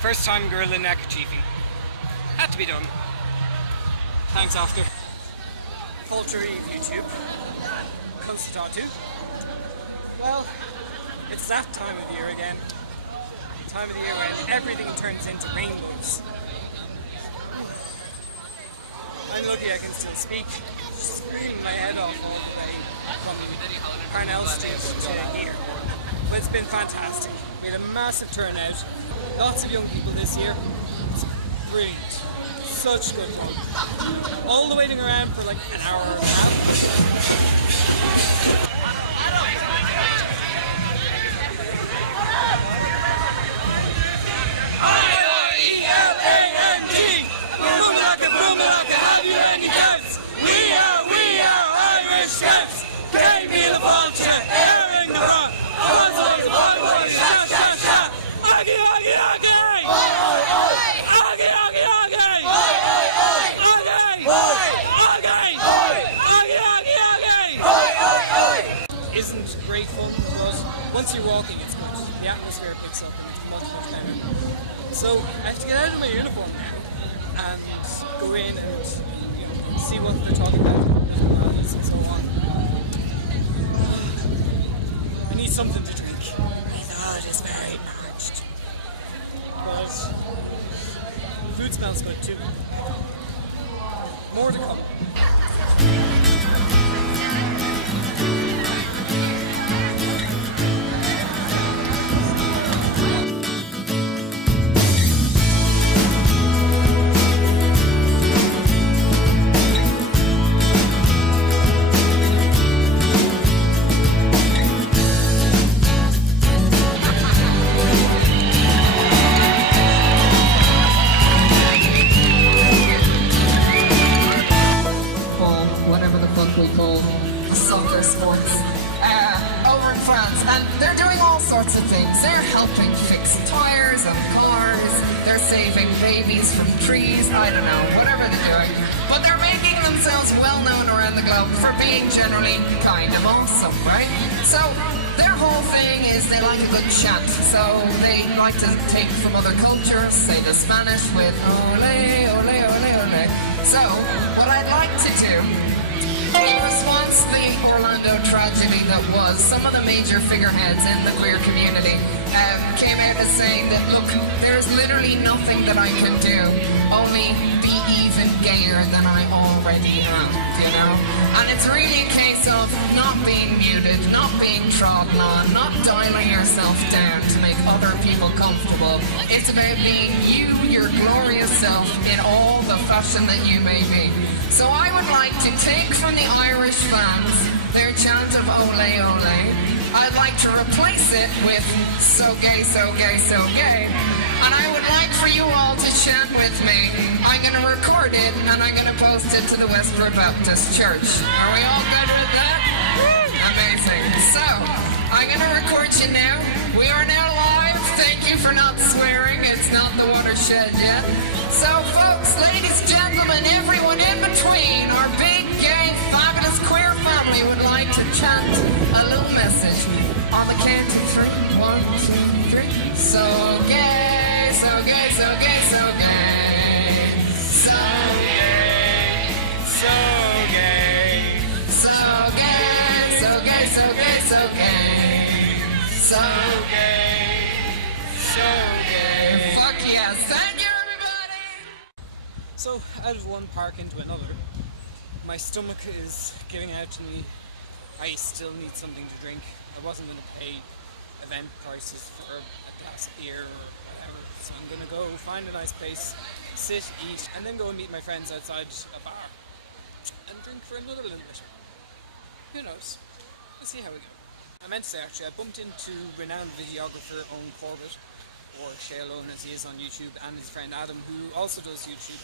First time gorilla neckerchiefing. Had to be done. Thanks after. Poultry YouTube. Constatatu. Well, it's that time of year again. Time of the year when everything turns into rainbows. I'm lucky I can still speak. Screaming my head off all the way from Parnell Street to here. But it's been fantastic. We had a massive turnout. Lots of young people this year. It's brilliant. Such good fun. All the waiting around for like an hour and a half. Isn't great fun, but once you're walking it's good. The atmosphere picks up and it's much, much better. So I have to get out of my uniform now and go in and see what they're talking about and so on. I need something to drink. My throat is very parched. But food smells good too. More to come. We call soccer sports over in France, and they're doing all sorts of things. They're helping fix tires on cars, they're saving babies from trees, I don't know, whatever they're doing, but they're making themselves well known around the globe for being generally kind of awesome, right? So their whole thing is they like a good chant, so they like to take from other cultures, say the Spanish with ole, ole, ole, ole. So what I'd like to do, in response to the Orlando tragedy that was, some of the major figureheads in the queer community came out as saying that, look, there's literally nothing that I can do, only be even gayer than I already am, you know? And it's really a case of not being muted, not being trodden on, not dialing yourself down to make other people comfortable. It's about being you, your glorious self, in all the fashion that you may be. So I would like to take from the Irish fans their chant of ole ole. I'd like to replace it with so gay, so gay, so gay. And I would like for you all to chant with me. I'm going to record it and I'm going to post it to the Westboro Baptist Church. Are we all good with that? Amazing. So, I'm going to record you now. We are now live. Thank you for not swearing. It's not the watershed yet. So, folks, ladies, gentlemen, everyone in between, our big, gay, fabulous queer family would like to chant a little message on the count of 3. 1, 2, 3. So gay, so gay, so gay, so gay. So gay, so gay. So gay, so gay, so gay, so gay. So gay, so gay. Fuck yes, thank you everybody! So, out of one park into another, my stomach is giving out to me. I still need something to drink. I wasn't going to pay event prices for a glass of beer or whatever, so I'm going to go find a nice place, sit, eat, and then go and meet my friends outside a bar and drink for another little bit. Who knows? We'll see how we go. I meant to say actually, I bumped into renowned videographer Owen Corbett, or Shaylone as he is on YouTube, and his friend Adam, who also does YouTube,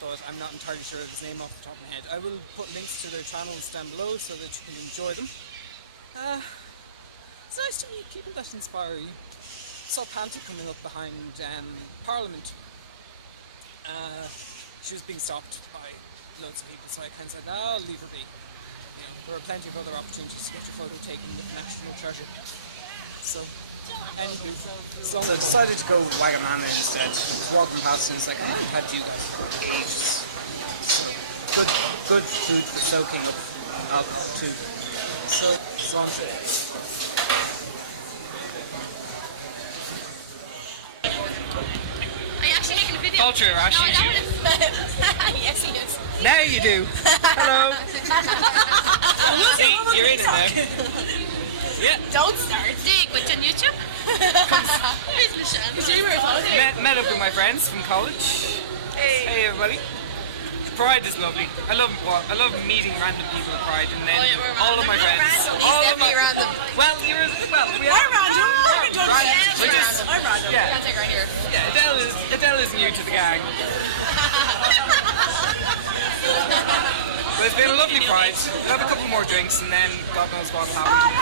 but I'm not entirely sure of his name off the top of my head. I will put links to their channels down below so that you can enjoy them. It's nice to meet people that inspire you. Saw Panta coming up behind Parliament. She was being stopped by loads of people, so I kind of said, I'll leave her be. You know, there are plenty of other opportunities to get your photo taken with National Treasure. So, So I decided to go Wagamama instead. I was walking past and it's like, I haven't had you guys for ages. Good food for soaking up alcohol too. So, cilantro. Are you actually making a video? Culture, Rash, No, YouTube. Yes, he is. Now you do. Hello. See, you're in it now. Yeah. Don't start. Dig, what's on YouTube? Where's Michelle? Met up with my friends from college. Hey everybody. Pride is lovely. I love meeting random people at Pride, and then all of my friends. All of my random. Well, we are. I'm random. We're just. I'm random. Yeah. Take right here. Yeah. Adele is new to the gang. But it's been a lovely Pride. We'll have a couple more drinks, and then God knows what will happen.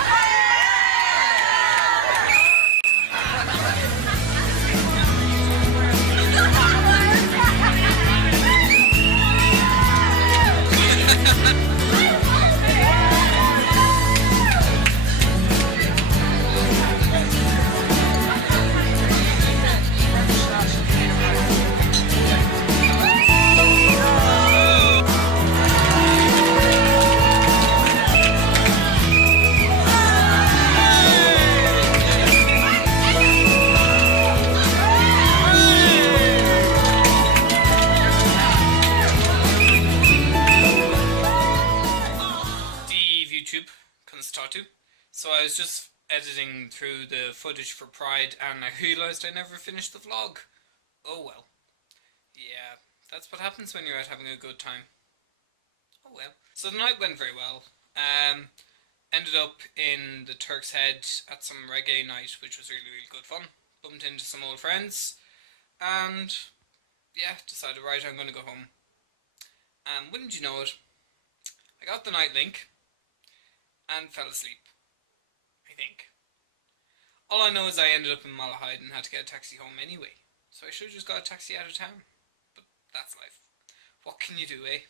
So I was just editing through the footage for Pride and I realised I never finished the vlog. Oh well. Yeah, that's what happens when you're out having a good time. Oh well. So the night went very well. Ended up in the Turk's Head at some reggae night, which was really, really good fun. Bumped into some old friends and yeah, decided, right, I'm going to go home. And wouldn't you know it, I got the night link and fell asleep. I think. All I know is I ended up in Malahide and had to get a taxi home anyway. So I should have just got a taxi out of town. But that's life. What can you do, eh?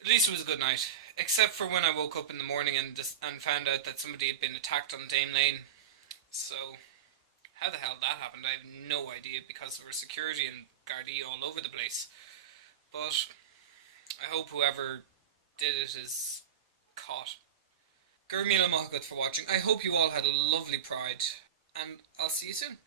At least it was a good night. Except for when I woke up in the morning and found out that somebody had been attacked on Dame Lane. So, how the hell that happened, I have no idea, because there were security and Gardaí all over the place. But I hope whoever did it is caught. Gurmila Mahagat for watching. I hope you all had a lovely Pride, and I'll see you soon.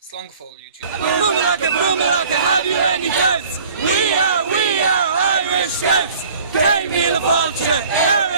Slán fóill, YouTube. Have you any doubts? We are Irish Scouts. Pay me the vulture.